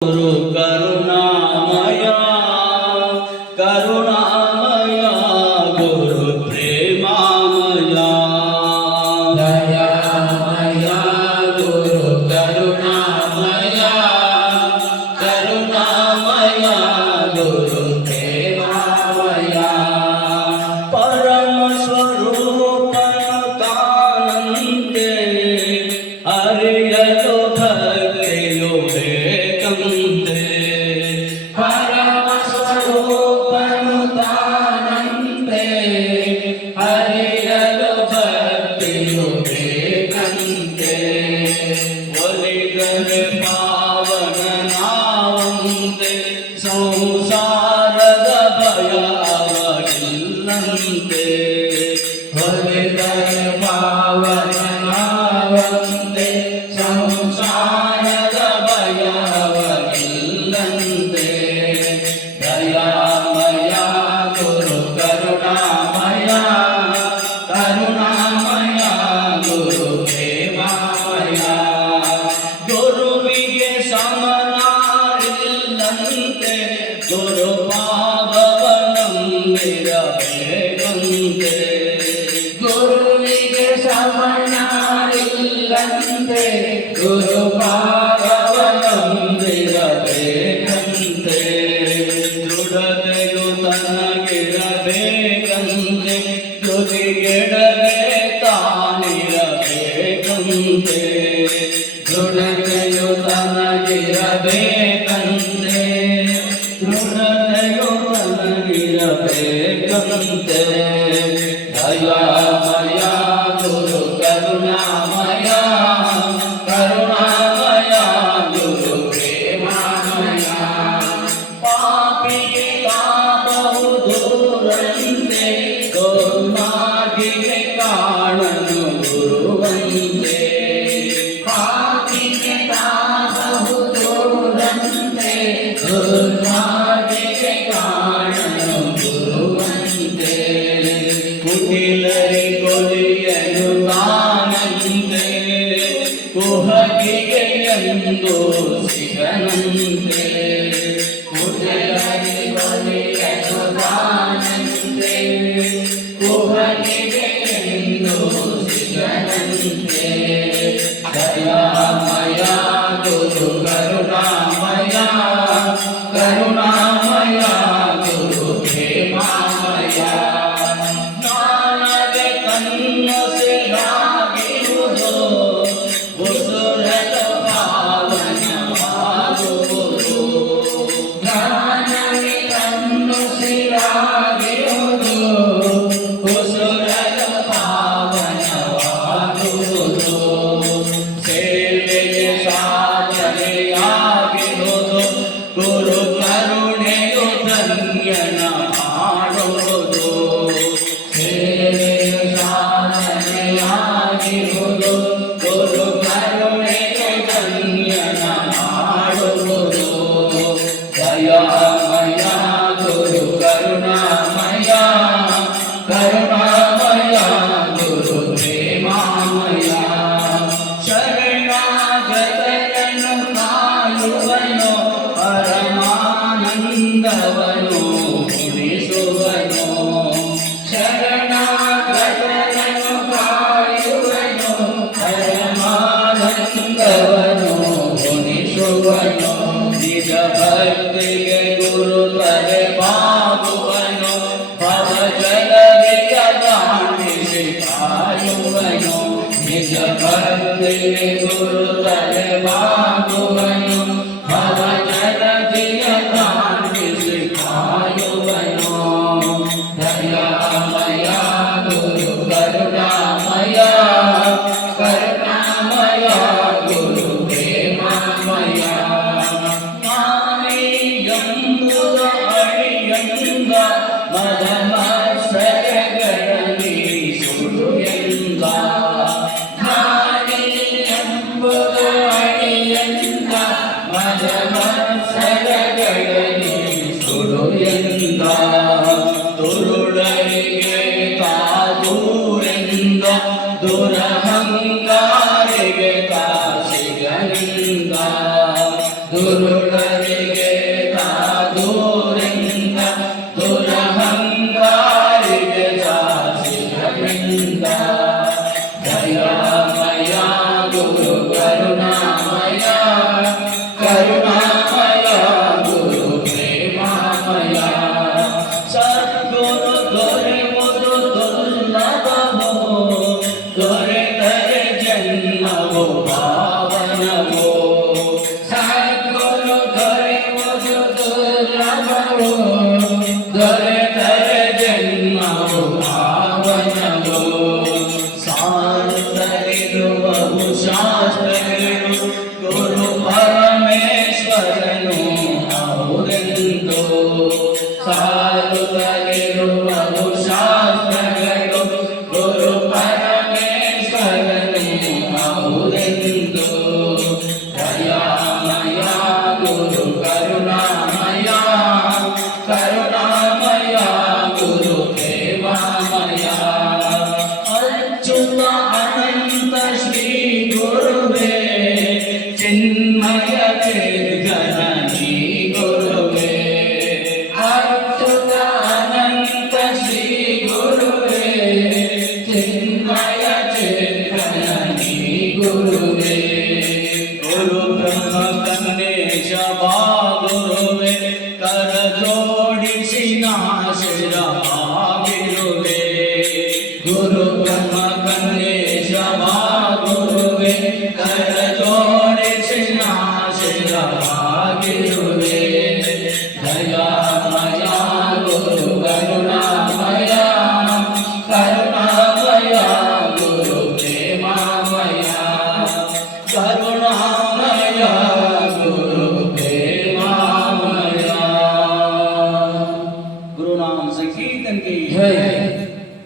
ಗುರು ಕರುಣಾಮಯ ಕರುಣಾಮಯ ಗುರು ಪ್ರೇಮಾಮಯ ದಯಾಮಯ ಗುರು ಕರುಣಾಮಯ ಕರುಣಾಮಯ ಗುರು ಪ್ರೇಮಾಮಯ ಪರಮ ಸ್ವರೂಪನ ತಾನಂತೆ ಅರಿಯಲು ಭಕ್ತಿಯು ಬೇಕಂತೆ ಪರಮ ಸ್ವರೂಪನು ತಾನಂತೆ ಅರಿಯಲು ಭಕ್ತಿಯು ಬೇಕಂತೆ ಒಲಿದರೆ ಪಾವನ ನಾವಂತೆ ಸಂಸಾರದ ಭಯ ಅವರಿಲ್ಲಂತೆ ಒಲಿದರೆ ಪಾವನ ನಾವಂತೆ ಸಂಸಾರದ ಭಯ ಅವರಿಲ್ಲಂತೆ ದಯಾಮಯ ಗುರು ಕರುಣಾಮಯ ಕರುಣಾಮಯ ಗುರು ಪ್ರೇಮಾಮಯ ಗುರುವಿಗೆ ಸಮನಾರಿಲ್ಲಂತೆ ಗುರು ಪಾದವನಂಬಿರಬೇಕಂತೆ ಗುರುವಿಗೆ ಸಮನಾರಿಲ್ಲಂತೆ ಗುರು ಪಾದವನಂಬಿರಬೇಕಂತೆ ದೃಢತೆಯು ತನಗಿರಬೇಕಂತೆ ದುರಿಗೆಡದೆ ತಾನಿರಬೇಕಂತೆ ದೃಢತೆಯು ತನಗಿರಬೇಕಂತೆ ದೃಢತೆಯು ತನಗಿರಬೇಕಂತೆ ದಯಾಮಯ ಗುರು ಕರುಣಾಮಯ ಕರುಣಾಮಯ ಗುರು ಪ್ರೇಮಾಮಯ ಪಾಪಿಗೆ ಕಾಬಹು ದೂರಂತೆ ದುರ್ಮಾರ್ಗಿಗೆ ಕಾಣನು ಗುರುವಂತೆ ಪಾಪಿಗೆ ಕಾಬಹು ದೂರಂತೆ ದುರ್ಮಾರ್ಗಿಗೆ ಕಾಣನು ಗುರುವಂತೆ ಕುಟಿಲರಿ ಕೊಲಿಯನು ತಾನಂತೆ ಕುಹಕಿಗೆ ಎಂದು ಸಿಗನಂತೆ ಕುಟಿಲರಿ ಕೊಲಿಯನು ತಾನಂತೆ ಕುಹಕಿಗೆ ಎಂದು ಸಿಗನಂತೆ ದಯಾಮಯ ಗುರು ಕರುಣಾಮಯ ಕರುಣಾಮಯ ಗುರು ಪ್ರೇಮಾಮಯ ಜ್ಞಾನದ ಕನ್ನಸೆಯಾಗಿರುವುದು ಉಸುರದ ಪಾವನವಾಗುವುದು ಜ್ಞಾನದ ಕನ್ನಸೆಯಾಗಿರುವುದು ಉಸುರದ ಪಾವನವಾಗುವುದು ಸೇವೆಗೆ ಸಾಧನೆಯಾಗಿರುವುದು ಗುರು ಕರುಣೆಯು ಧನ್ಯನ ಮಾಡುವುದು ಸೇವೆಗೆ ಸಾಧನೆಯಾಗಿರುವುದು ಗುರು ಕರುಣೆಯು ಧನ್ಯನ ಮಾಡುವುದು ದಯಾಮಯ ಗುರು ಕರುಣಾಮಯ ಕರುಣಾಮಯ ಗುರು ಪ್ರೇಮಾಮಯ ಶರಣಾಗತರನ್ನು ಕಾಯುವನು ಪರಮಾನಂದವನು ಉಳಿಸುವನು ಶರಣಾಗತರನ್ನು ಕಾಯುವನು ಪರಮಾನಂದವನು ಉಳಿಸುವನು ನಿಜ ಭಕ್ತಿಗೆ ಗುರು ತಲೆ ಬಾಗುವನು ಭವಜಲದಿಯ ದಾಟಿಸಿ ಕಾಯುವನು ನಿಜ ಭಕ್ತಿಗೆ ಗುರು ತಲೆ ಬಾಗುವನು ಭವಜಲದಿಯ ದಾಟಿಸಿ ಕಾಯುವನು ದಯಾಮಯ ಗುರು ಕರುಣಾಮಯ ಕರುಣಾಮಯ ಗುರು ಪ್ರೇಮಾಮಯ ಎಂಬುದ ಅಳಿಯಂದ ಮದ ಮತ್ಸರಗಳಲ್ಲಿ ಸುಡು ಎಂದ ಎಂಬುದ ಅಳಿಯಂದ ಮದ ಮತ್ಸರಗಳಲ್ಲಿ ಸುಡು ಎಂದ ದುರುಳರಿಗೆ ಕಾದೂರೆಂದ ದುರಹಂಕಾರಿಗೆ ಕಾಸಿಗನಿಂದ ದುರು ದುರುಳರಿಗೆ ತಾದೂರಿಂದ ದುರಹಂಕಾರಿಗೆ ಜಾಸಿದ ಬೃಂದ ದಯಾಮಯ ಗುರು ಕರುಣಾಮಯ ಕರುಣಾಮಯ ಗುರು ಪ್ರೇಮಾಮಯ ಸದ್ಗುರು ದೊರೆಯುವುದು ದುರ್ಲಭವೋ ದೊರೆತರೆ ಜನ್ಮವೋ ಪಾವನವೋ ಸದ್ಗುರು ದೊರೆಯುವುದು ದುರ್ಲಭವೋ ದೊರೆತರೆ ಜನ್ಮವೋ ಪಾವನವೋ ಸಾರುತ್ತಲಿರುವವು ಶಾಸ್ತ್ರಗಳು ಗುರು ಪರಮೇಶ್ವರನು ಅವರೆಂದು ಸಾರುತ್ತಲಿರುವವು ಶಾಸ್ತ್ರಗಳು ಗುರು ಪರಮೇಶ್ವರನು ಅವರೆಂದು ದಯಾಮಯ ಗುರು ಕರುಣಾಮಯ ಕರುಣಾಮಯ ಗುರು ಪ್ರೇಮಾಮಯ ಅಚ್ಯುತ ಅನಂತ ಶ್ರೀ ಗುರುವೇ ಚಿನ್ಮಯ ಚಿದ್ಗಣಿ ಗುರುವೇ ಅಚ್ಯುತ ಅನಂತ ಶ್ರೀ ಗುರುವೇ ಚಿನ್ಮಯ ಚಿದ್ಗಣಿ ಗುರುವೇ ಗುರು ಬ್ರಹ್ಮ ಕನ್ನೇಶ ಗುರುವೇ ಕರ ಜೋಡಿಸಿ ನಾಶಿರವಾಗಿರುವೆ ಗುರು ಬ್ರಹ್ಮ ಕನ್ನೇಶ ಗುರುವೇ ಕರ ಜೋಡಿಸಿ ನಾಶಿರವಾಗಿರುವೆ ದಯಾಮಯ ಗುರು ಕರುಣಾಮಯ ಕರುಣಾಮಯ ಗುರು ಪ್ರೇಮಾಮಯ ಕರುಣಾಮಯ ಗುರು प्रेमामया गुरु नाम संकीर्तन की जय।